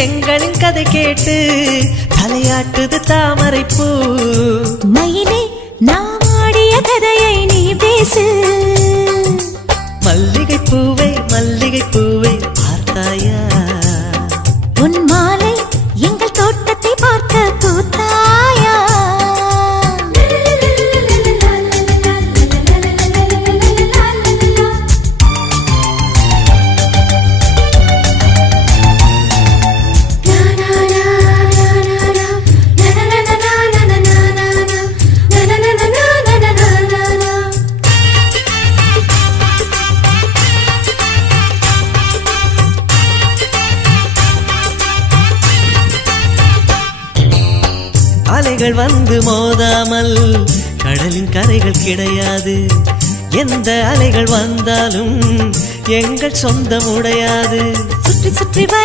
எங்களின் கதை கேட்டு தலையாட்டுது தாமரை பூ. மயிலே நாம் ஆடிய கதையை நீ பேசு. மல்லிகை பூவே மல்லிகை பூவே பார்த்தாயா, உன் மாலை எங்கள் தோட்டத்தை பார்க்க பூத்தாயா. அலைகள் வந்து மோதாமல் கடலின் கரைகள் கிடையாது. எந்த அலைகள் வந்தாலும் எங்கள் சொந்தம் உடையாது. சுற்றி சுற்றி வர